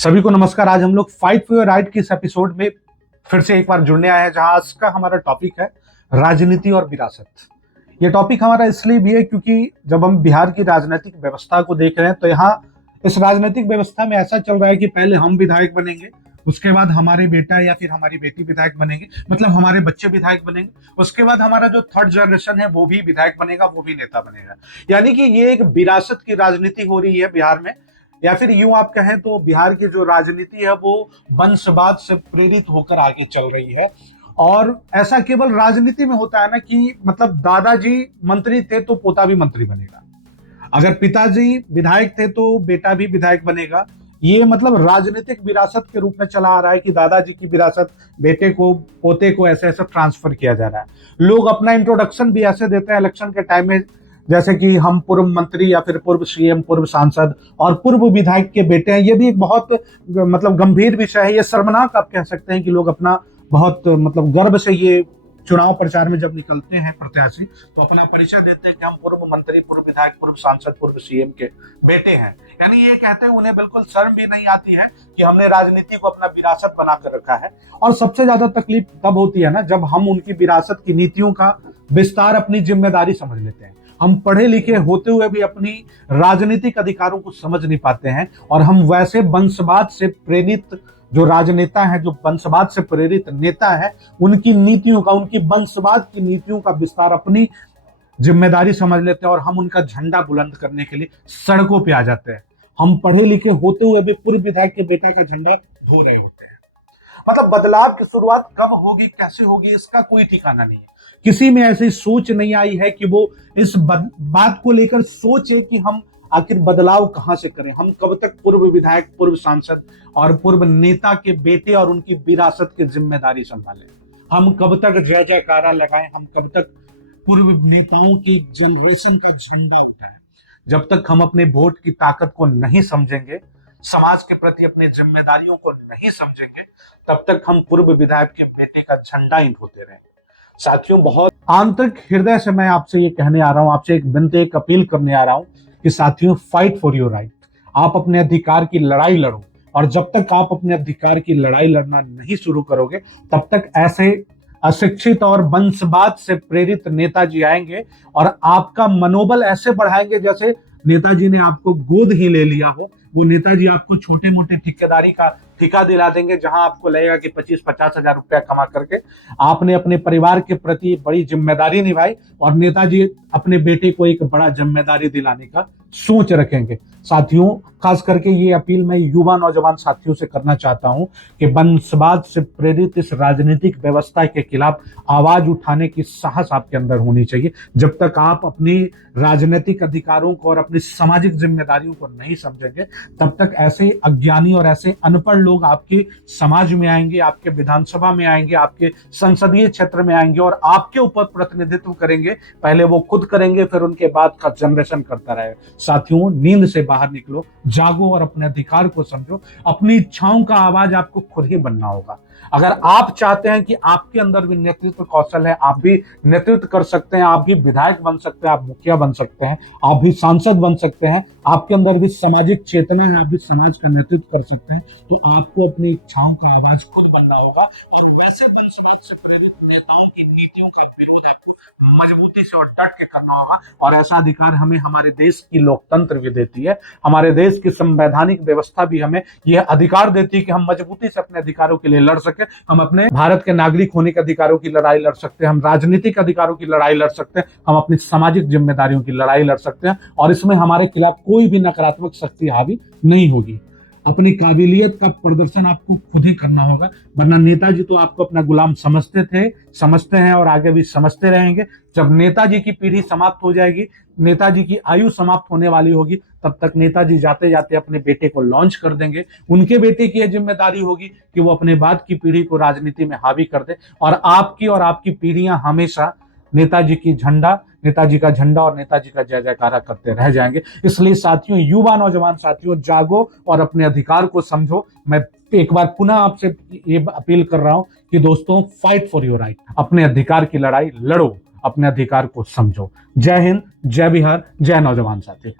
सभी को नमस्कार। आज हम लोग फाइट फॉर योर राइट की इस एपिसोड में फिर से एक बार जुड़ने आए हैं, जहां आज का हमारा टॉपिक है राजनीति और विरासत। ये टॉपिक हमारा इसलिए भी है क्योंकि जब हम बिहार की राजनीतिक व्यवस्था को देख रहे हैं तो यहाँ इस राजनीतिक व्यवस्था में ऐसा चल रहा है कि पहले हम विधायक बनेंगे, उसके बाद हमारे बेटा या फिर हमारी बेटी विधायक बनेंगे, मतलब हमारे बच्चे विधायक बनेंगे, उसके बाद हमारा जो थर्ड जनरेशन है वो भी विधायक बनेगा, वो भी नेता बनेगा। यानी कि ये एक विरासत की राजनीति हो रही है बिहार में, या फिर यूं आप कहें तो बिहार की जो राजनीति है वो वंशवाद से प्रेरित होकर आगे चल रही है। और ऐसा केवल राजनीति में होता है ना कि मतलब दादाजी मंत्री थे तो पोता भी मंत्री बनेगा, अगर पिताजी विधायक थे तो बेटा भी विधायक बनेगा। ये मतलब राजनीतिक विरासत के रूप में चला आ रहा है कि दादाजी की विरासत बेटे को, पोते को ऐसे ऐसे ट्रांसफर किया जा रहा है। लोग अपना इंट्रोडक्शन भी ऐसे देते हैं इलेक्शन के टाइम में, जैसे कि हम पूर्व मंत्री या फिर पूर्व सीएम, पूर्व सांसद और पूर्व विधायक के बेटे हैं। ये भी एक बहुत मतलब गंभीर विषय है, ये शर्मनाक आप कह सकते हैं कि लोग अपना बहुत मतलब गर्व से ये चुनाव प्रचार में जब निकलते हैं प्रत्याशी तो अपना परिचय देते हैं कि हम पूर्व मंत्री, पूर्व विधायक, पूर्व सांसद, पूर्व सीएम के बेटे हैं। यानी ये कहते हैं उन्हें बिल्कुल शर्म भी नहीं आती है कि हमने राजनीति को अपना विरासत बनाकर रखा है। और सबसे ज्यादा तकलीफ तब होती है ना जब हम उनकी विरासत की नीतियों का विस्तार अपनी जिम्मेदारी समझ लेते हैं। हम पढ़े लिखे होते हुए भी अपनी राजनीतिक अधिकारों को समझ नहीं पाते हैं और हम वैसे वंशवाद से प्रेरित जो राजनेता हैं, जो वंशवाद से प्रेरित नेता है, उनकी नीतियों का, उनकी वंशवाद की नीतियों का विस्तार अपनी जिम्मेदारी समझ लेते हैं और हम उनका झंडा बुलंद करने के लिए सड़कों पे आ जाते हैं। हम पढ़े लिखे होते हुए भी पूर्व विधायक के बेटा का झंडा ढो रहे होते हैं। मतलब बदलाव की शुरुआत कब होगी, कैसे होगी, इसका कोई ठिकाना नहीं है। किसी में ऐसी सोच नहीं आई है कि वो इस बात को लेकर सोचे कि हम आखिर बदलाव कहां से करें। हम कब तक पूर्व विधायक, पूर्व सांसद और पूर्व नेता के बेटे और उनकी विरासत की जिम्मेदारी संभालें? हम कब तक जय जयकारा लगाएं? हम कब तक पूर्व नेताओं के जनरेशन का झंडा उठाएं? जब तक हम अपने वोट की ताकत को नहीं समझेंगे, समाज के प्रति अपनी जिम्मेदारियों को नहीं समझेंगे, तब तक हम पूर्व विधायक के बेटे का झंडा ही ढोते रहेंगे। साथियों, बहुत आंतरिक हृदय से मैं आपसे ये कहने आ रहा हूं, आपसे एक विनती, एक अपील करने आ रहा हूं कि साथियों, फाइट फॉर योर राइट। आप अपने अधिकार की लड़ाई लड़ो, और जब तक आप अपने अधिकार की लड़ाई लड़ना नहीं शुरू करोगे तब तक ऐसे अशिक्षित और वंशवाद से प्रेरित नेताजी आएंगे और आपका मनोबल ऐसे बढ़ाएंगे जैसे नेताजी ने आपको गोद ही ले लिया हो। वो नेताजी आपको छोटे मोटे ठेकेदारी का ठेका दिला देंगे, जहां आपको लगेगा कि 25-50 हजार रुपया कमा करके आपने अपने परिवार के प्रति बड़ी जिम्मेदारी निभाई, और नेताजी अपने बेटे को एक बड़ा जिम्मेदारी दिलाने का सोच रखेंगे। साथियों, खास करके ये अपील मैं युवा नौजवान साथियों से करना चाहता हूं कि वंशवाद से प्रेरित इस राजनीतिक व्यवस्था के खिलाफ आवाज उठाने की साहस आपके अंदर होनी चाहिए। जब तक आप अपनी राजनीतिक अधिकारों को और अपनी सामाजिक जिम्मेदारियों को नहीं समझेंगे, तब तक ऐसे अज्ञानी और ऐसे अनपढ़ लोग आपके समाज में आएंगे, आपके विधानसभा में आएंगे, आपके संसदीय क्षेत्र में आएंगे और आपके ऊपर प्रतिनिधित्व करेंगे। पहले वो खुद करेंगे, फिर उनके बाद का जनरेशन करता रहेगा। साथियों, नींद से बाहर निकलो, जागो और अपने अधिकार को समझो। अपनी इच्छाओं का आवाज आपको खुद ही बनना होगा। अगर आप चाहते हैं कि आपके अंदर भी नेतृत्व कौशल है, आप भी नेतृत्व कर सकते हैं, आप भी विधायक बन सकते हैं, आप मुखिया बन सकते हैं, आप भी सांसद बन सकते हैं, आपके अंदर भी सामाजिक चेतना है, आप भी समाज का नेतृत्व कर सकते हैं, तो आपको अपनी इच्छाओं का आवाज खुद बनना होगा। और वैसे वंशवाद से प्रेरित नेताओं की नीतियों का विरोध आपको मजबूती से और डट के करना होगा। और ऐसा अधिकार हमें हमारे देश की लोकतंत्र भी देती है, हमारे देश की संवैधानिक व्यवस्था भी हमें यह अधिकार देती है कि हम मजबूती से अपने अधिकारों के लिए लड़ सके। हम अपने भारत के नागरिक होने के अधिकारों की लड़ाई लड़ सकते हैं, हम राजनीतिक अधिकारों की लड़ाई लड़ सकते हैं, हम अपनी सामाजिक जिम्मेदारियों की लड़ाई लड़ सकते हैं, और इसमें हमारे खिलाफ कोई भी नकारात्मक शक्ति हावी नहीं होगी। अपनी काबिलियत का प्रदर्शन आपको खुद ही करना होगा, वरना नेताजी तो आपको अपना गुलाम समझते थे, समझते हैं और आगे भी समझते रहेंगे। जब नेताजी की पीढ़ी समाप्त हो जाएगी, नेताजी की आयु समाप्त होने वाली होगी, तब तक नेताजी जाते जाते अपने बेटे को लॉन्च कर देंगे। उनके बेटे की यह जिम्मेदारी होगी कि वो अपने बाद की पीढ़ी को राजनीति में हावी कर दे, और आपकी पीढ़ियां हमेशा नेताजी का झंडा और नेताजी का जय जयकारा करते रह जाएंगे। इसलिए साथियों, युवा नौजवान साथियों, जागो और अपने अधिकार को समझो। मैं एक बार पुनः आपसे ये अपील कर रहा हूं कि दोस्तों, फाइट फॉर योर राइट। अपने अधिकार की लड़ाई लड़ो, अपने अधिकार को समझो। जय हिंद, जय बिहार, जय नौजवान साथी।